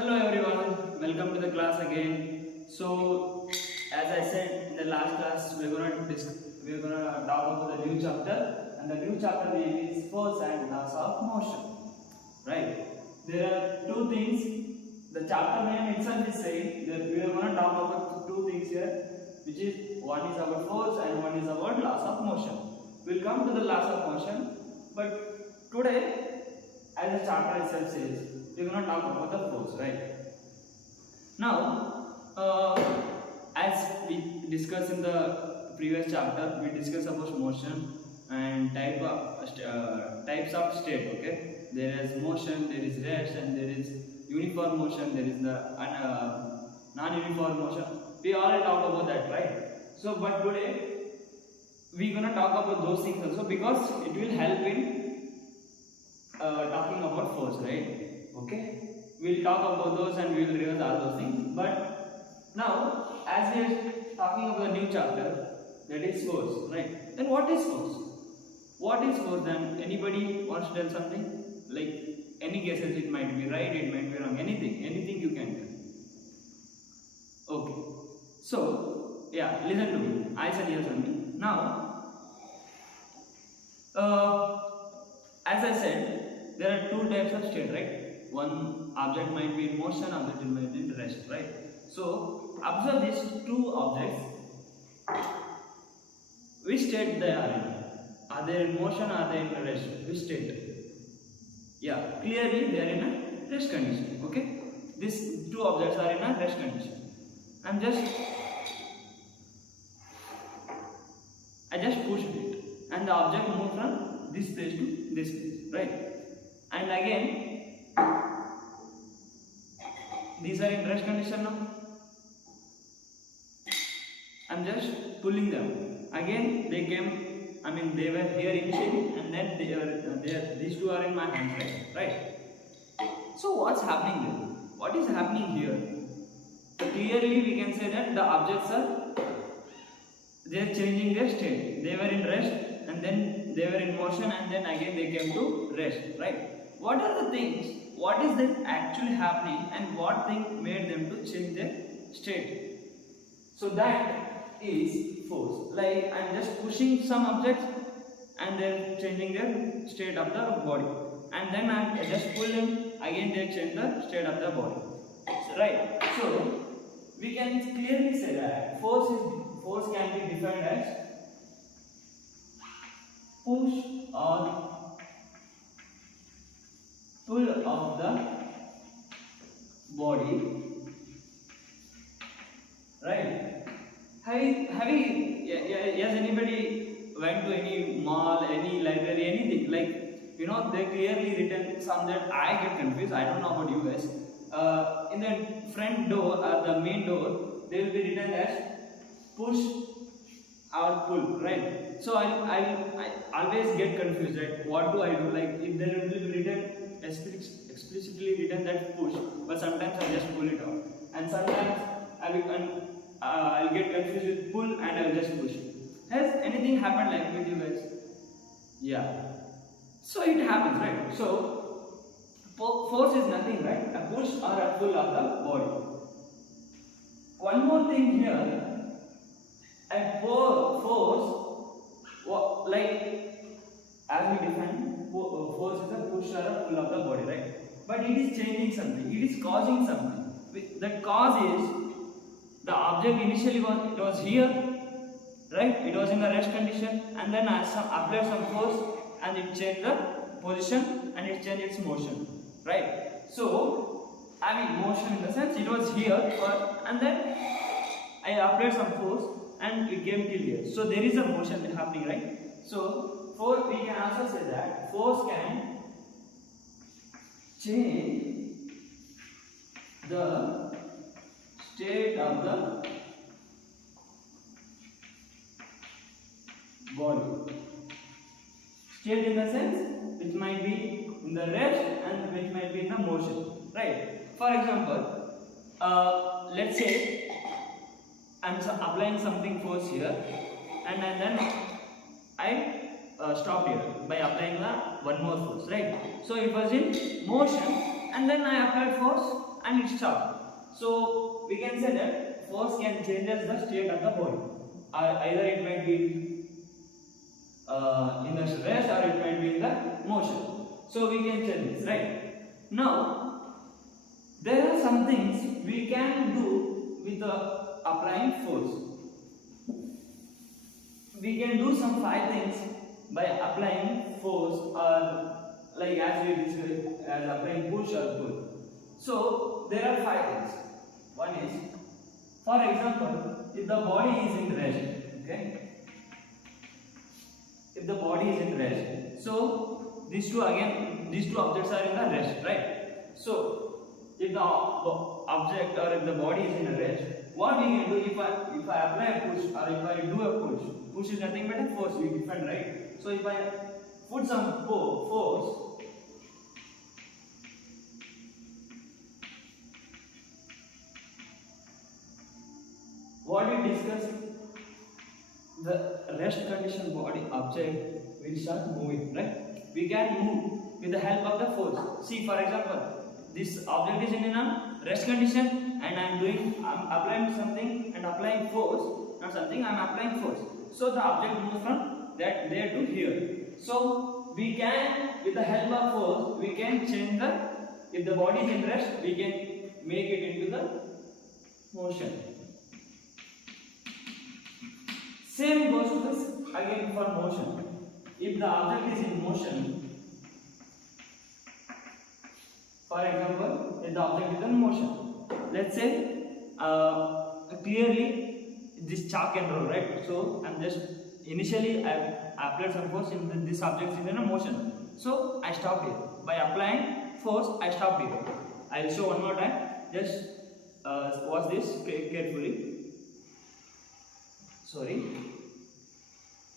Hello everyone, welcome to the class again. So, as I said in the last class, we're gonna talk about the new chapter, and the new chapter name is force and laws of motion. Right? There are two things. The chapter name itself is saying that we are gonna talk about two things here, which is one is about force and one is about laws of motion. We'll come to the laws of motion, but today, as the chapter itself says, we're going to talk about the force, right? Now, as we discussed in the previous chapter, we discussed about motion and types of state. Okay, there is motion, there is rest, and there is uniform motion. There is the non-uniform motion. We already talked about that, right? So, but today we're gonna talk about those things also because it will help in talking about force, right? Okay, we'll talk about those and we will revise all those things. But now, as we are talking about the new chapter, that is force, right? Then what is force? What is force? Then anybody wants to tell something? Like any guesses? It might be right, it might be wrong. Anything you can tell. Okay. So yeah, listen to me. I said yes only. Now, as I said, there are two types of state, right? One object might be in motion, object might be in rest, right? So observe these two objects. Which state they are in? Are they in motion? Are they in rest? Which state? Yeah, clearly they are in a rest condition. Okay, these two objects are in a rest condition. I just pushed it, and the object moved from this place to this place, right? And again, these are in rest condition now. I'm just pulling them. Again, they came. I mean, they were here initially, and then these two are in my hands, right? So what's happening there? What is happening here? Clearly, we can say that the objects are changing their state. They were in rest, and then they were in motion, and then again they came to rest, right? What are the things? What is that actually happening, and what thing made them to change their state? So that is force. Like I'm just pushing some objects, and they're changing their state of the body, and then I just pull them again. They change the state of the body, right? So we can clearly say that force can be defined as push or pull of the body, right? Has anybody went to any mall, any library, anything? Like, they clearly written some that I get confused. I don't know about you guys. In the front door or the main door, they will be written as push or pull, right? So I always get confused, right? What do I do? Like if there will be written explicitly written that push, but sometimes I just pull it out, and sometimes I'll get confused with pull and I'll just push it. Has anything happened like with you guys? Yeah. So it happens, right? So force is nothing, right? A push or a pull of the body. One more thing here. A force, like as we define, force is a push or a pull of the body, right? But it is changing something. It is causing something. The cause is the object initially was here, right? It was in the rest condition, and then I applied some force, and it changed the position and it changed its motion, right? So motion in the sense it was here, and then I applied some force and it came till here. So there is a motion happening, right? So we can also say that force can change the state of the body. State in the sense which might be in the rest and which might be in the motion, right? For example, let's say I'm applying something force here, and then I stopped here by applying one more force, right? So it was in motion, and then I applied force and it stopped. So we can say that force can change the state of the body. Either it might be in the rest or it might be in the motion. So we can change this, right? Now there are some things we can do with the applying force. We can do some 5 things by applying force, or like as we discussed as applying push or pull. So there are 5 things. One is, for example, if the body is in rest, okay? If the body is in rest, so these two objects are in the rest, right? So if the object or if the body is in a rest, what we can do, if I apply a push or if I do a push is nothing but a force, we defend, right? So if I put some force, what we discussed, the rest condition body object will start moving, right? We can move with the help of the force. See, for example, this object is in a rest condition and I'm applying something and applying force, not something, I'm applying force. So the object moves from there to here. So we can, with the help of force, we can change if the body is in rest, we can make it into the motion. Same goes to this again for motion. If the object is in motion, for example, if the object is in motion, let's say clearly this chalk and roll, right? So I'm just initially I applied some force in this object is in a motion. So I stopped here. By applying force, I stopped here. I'll show one more time. Just watch this carefully. Sorry.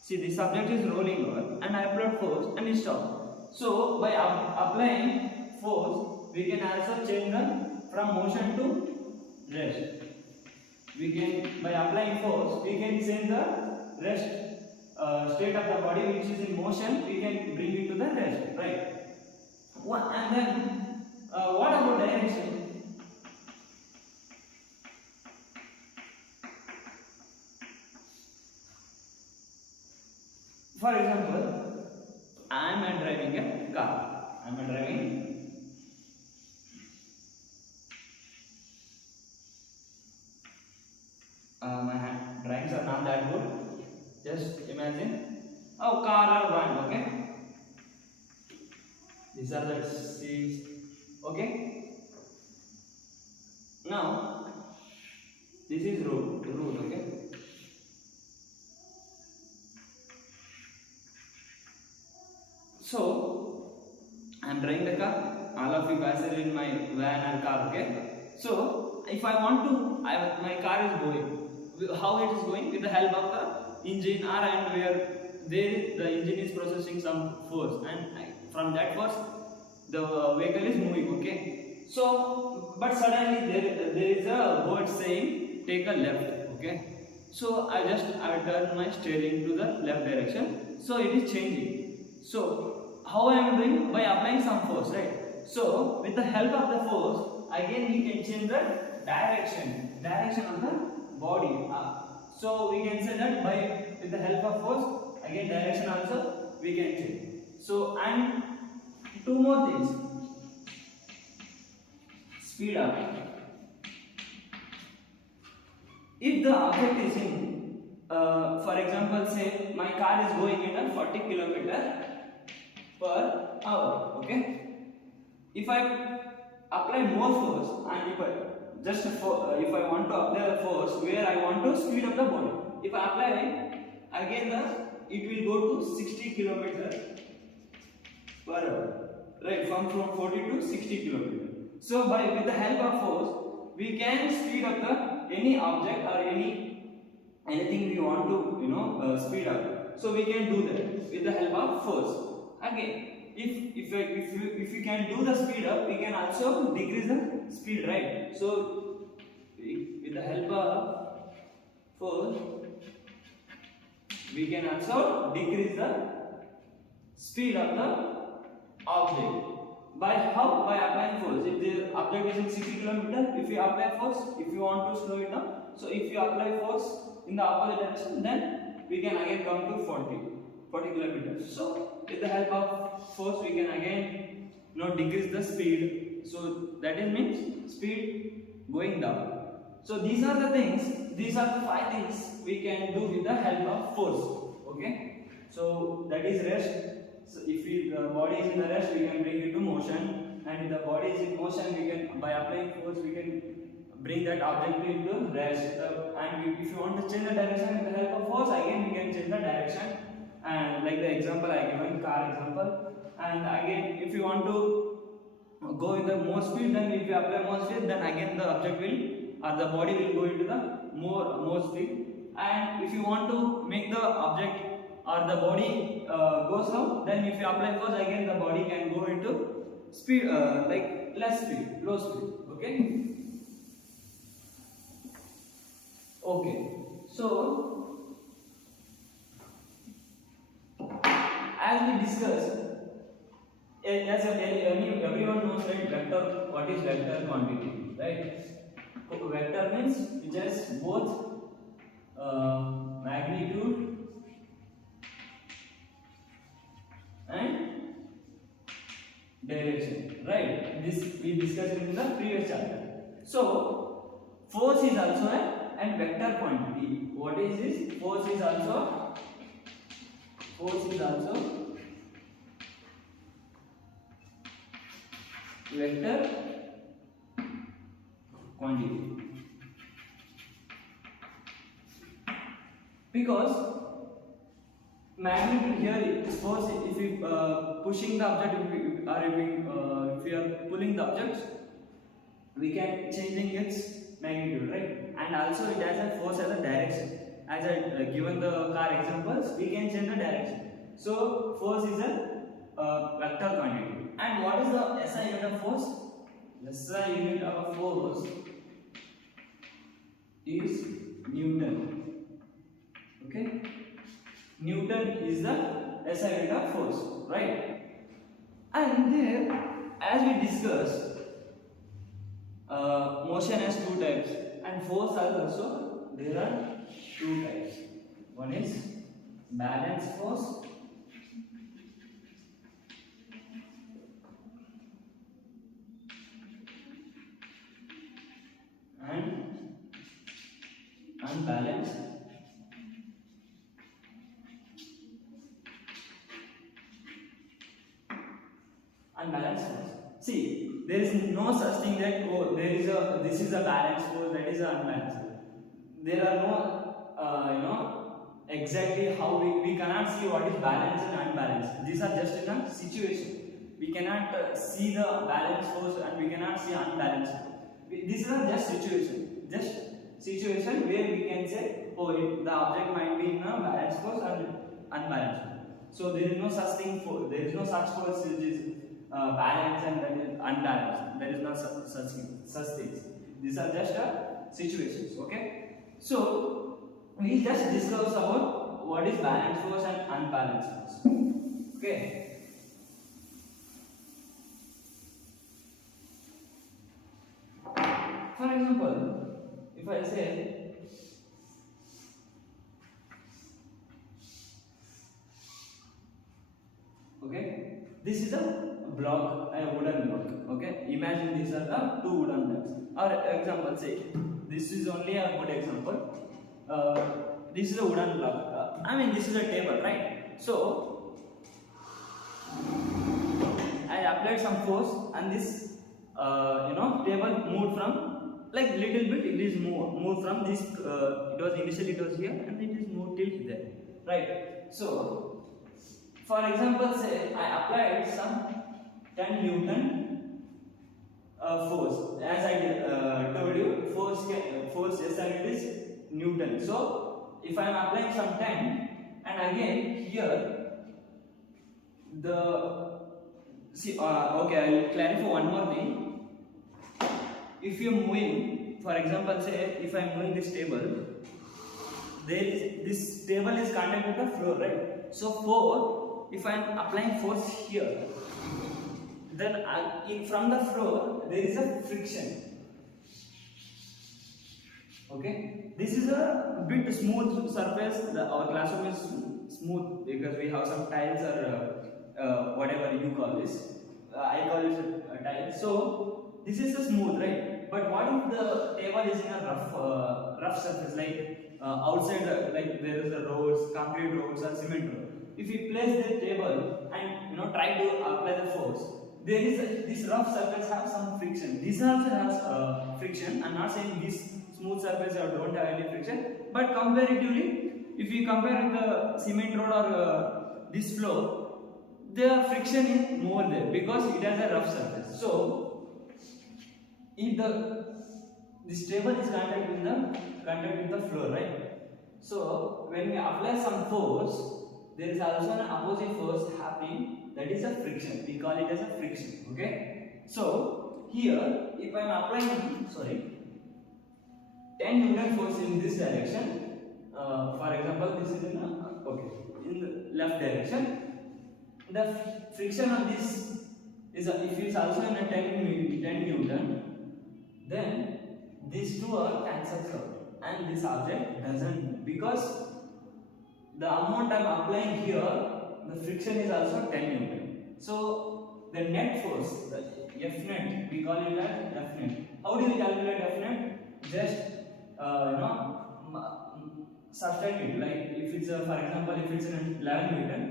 See, this object is rolling over and I applied force and it stopped. So by applying force, we can also change from motion to rest. We can, by applying force, we can change the rest state of the body which is in motion, we can bring it to the rest, right? And then what about direction? For example, I am driving a car. I am driving my drawings are not that good. Just imagine car or van, okay? These are the seats, okay? Now this is road, okay? So I am driving the car. All of you guys are in my van or car, okay? So if I want to, my car is going. How it is going? With the help of the engine, and where the engine is processing some force, and from that force the vehicle is moving, okay? So but suddenly there is a word saying take a left, okay? So I turn my steering to the left direction, so it is changing. So how I am doing? By applying some force, right? So with the help of the force, again we can change the direction of the body. So we can say that with the help of force, again direction also we can change. So, and 2 more things. Speed up. If the object is in, for example, say my car is going in a 40 km per hour, okay? If I apply more force and if I want to apply the force where I want to speed up the body, if I apply it, again it will go to 60 km per hour, right? From 40 to 60 km. So with the help of force, we can speed up any object or anything we want to speed up. So we can do that with the help of force. Again, if you can do the speed up, we can also decrease the speed, right? So with the help of force, we can also decrease the speed of the object. By how? By applying force. If the object is in 60 km, if you apply force, if you want to slow it down, so if you apply force in the opposite direction, then we can again come to 40 kilometers. So with the help of force, we can again decrease the speed. So that is means speed going down. So these are the things. These are the 5 things we can do with the help of force. Okay. So that is rest. So if the body is in the rest, we can bring it to motion, and if the body is in motion, we can, by applying force, we can bring that object into rest. And if you want to change the direction with the help of force, again we can change the direction. And like the example I given, car example. And again, if you want to go with the more speed, then if you apply more speed, then again the object will, or the body will go into the more speed. And if you want to make the object or the body goes slow, then if you apply force, again the body can go into speed, like less speed, low speed. Okay. Okay. So as we discussed, as everyone knows, right, vector, what is vector quantity, right? Vector means it has both magnitude and direction, right? This we discussed in the previous chapter. So force is also a vector quantity. What is this? Force is also vector quantity, because magnitude here is force. If we pushing the object, if we are pulling the object, we can changing its magnitude, right? And also it has a force as a direction. As I given the car examples, we can change the direction. So force is a vector quantity. And what is the SI unit of force? SI unit of force is Newton. Okay. Newton is the SI unit of force, right? And there, as we discussed, motion has 2 types, and force also there are 2 types. One is balance force and unbalanced force. See, there is no such thing that this is a balanced force, that is an unbalanced force. There are no exactly how we cannot see what is balanced and unbalanced. These are just in a situation. We cannot see the balanced force and we cannot see unbalanced force. These are just situation where we can say, oh, the object might be in a balanced force and unbalanced force. So there is no such thing there is no such force which is balanced and that is unbalanced. There is no such things. These are just situations. Okay. So we just discussed about what is balanced force and unbalanced force. Okay. For example, if I say okay, this is a block, a wooden block. Okay, imagine these are the 2 wooden blocks. Or example, say this is only a good example. This is a wooden block. This is a table, right? So I applied some force, and this table moved from, like, little bit. It is moved from this. It was initially here, and it is moved till there, right? So for example, say I applied some 10 Newton force. As I told you, force SI is Newton. So if I am applying some 10, and again here okay, I will clarify one more thing. If you are moving, for example, say if I am moving this table, this table is connected with the floor, right? So if I am applying force here, then from the floor there is a friction. Okay, this is a bit smooth surface. Our classroom is smooth because we have some tiles or whatever you call this. I call it a tile. So this is a smooth, right? But what if the table is in a rough surface, like outside, like there is a roads, concrete roads or cement road. If we place the table and try to apply the force, there is this rough surface have some friction. This also has friction. I'm not saying this smooth surface or don't have any friction, but comparatively, if we compare with the cement road or this floor, the friction is more there because it has a rough surface. So, if this table is contact with the floor, right? So when we apply some force, there is also an opposite force happening. That is a friction. We call it as a friction. Okay. So here, if I am applying 10 Newton force in this direction, for example, this is in the left direction. The friction on this is if it is also in a 10 Newton, then these two are cancelled out and this object doesn't move because the amount I am applying here, the friction is also 10 Newton. So the net force, the F net, we call it as F net. How do we calculate F net? Just substitute. Like if it's for example, if it's an 11 Newton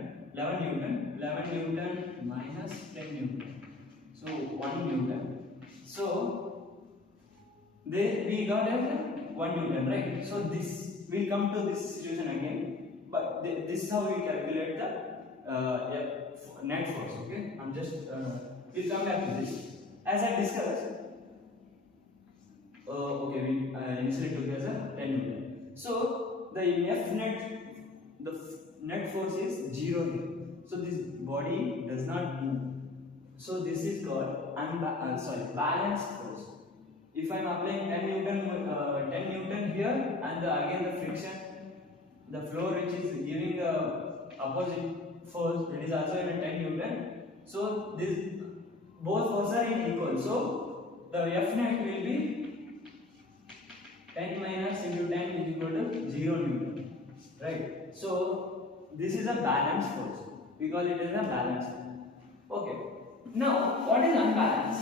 minus 10 Newton. So 1 Newton. So there we got at 1 Newton, right? So this will come to this situation again, but this is how we calculate the net force. Okay, I'm just we'll come back to this. As I discussed, we initially took as a 10 Newton. So the F net, the net force is 0 here. So this body does not move. So this is called balanced force. If I am applying 10 Newton here, and again the friction, the floor which is giving the opposite force, that is also in a 10 Newton. So this both forces are equal. So the F net will be 10 minus into 10 is equal to 0 Newton, right? So this is a balanced force. We call it as a balanced force. Okay. Now, what is unbalanced?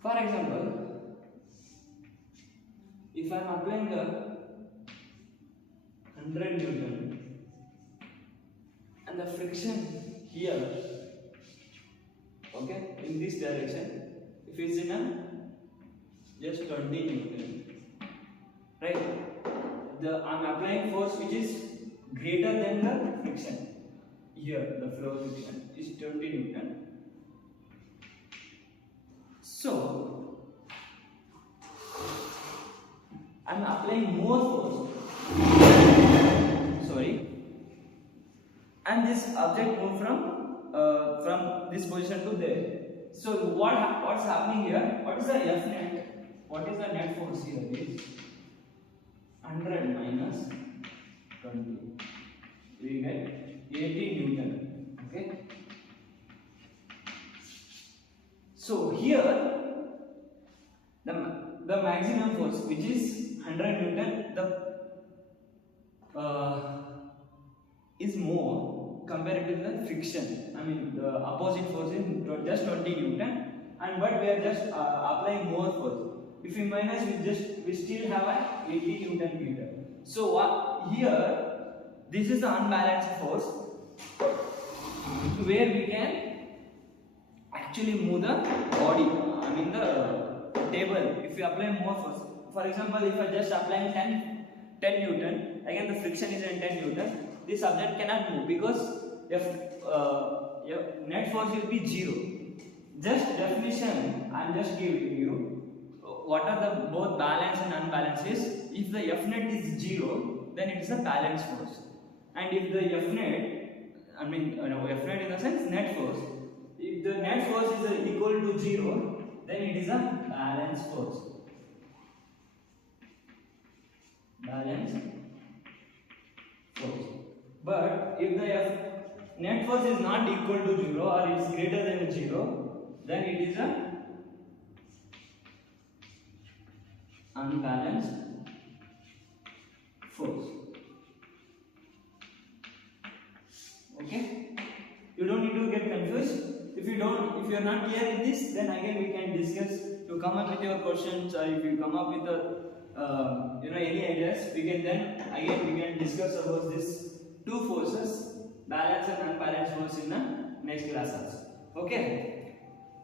For example, if I am applying the 100 Newton and the friction here, okay, in this direction, if it's in a just 20 Newton, right? I'm applying force which is greater than the friction. Here, the flow friction is 20 Newton. So, I'm applying more force. And this object moved from this position to there. So, what's happening here? What is the F net? What is the net force here? Is 100 minus 20. We get 80 Newton. Okay. So here the maximum force, which is 100 Newton, is more compared to the friction. I mean the opposite force is just 20 Newton, and but we are just applying more force. If we minus, we still have a 80 Newton meter. So here this is the unbalanced force where we can actually move the body. I mean the table. If we apply more force, for example, if I just apply 10 Newton, again the friction is in 10 Newton. This object cannot move because net force will be 0. Just definition I am just giving you. What are the both balanced and unbalanced is, if the F net is 0, then it is a balanced force, and if the F net, F net in the sense net force, if the net force is equal to 0, then it is a balanced force. Balanced net force is not equal to 0 or it's greater than 0, then it is a unbalanced force. Okay, you don't need to get confused. If you are not clear in this, then again we can discuss. To come up with your questions, or if you come up with any ideas, we can discuss about this two forces, balanced and unbalanced force, in the next class also. Okay.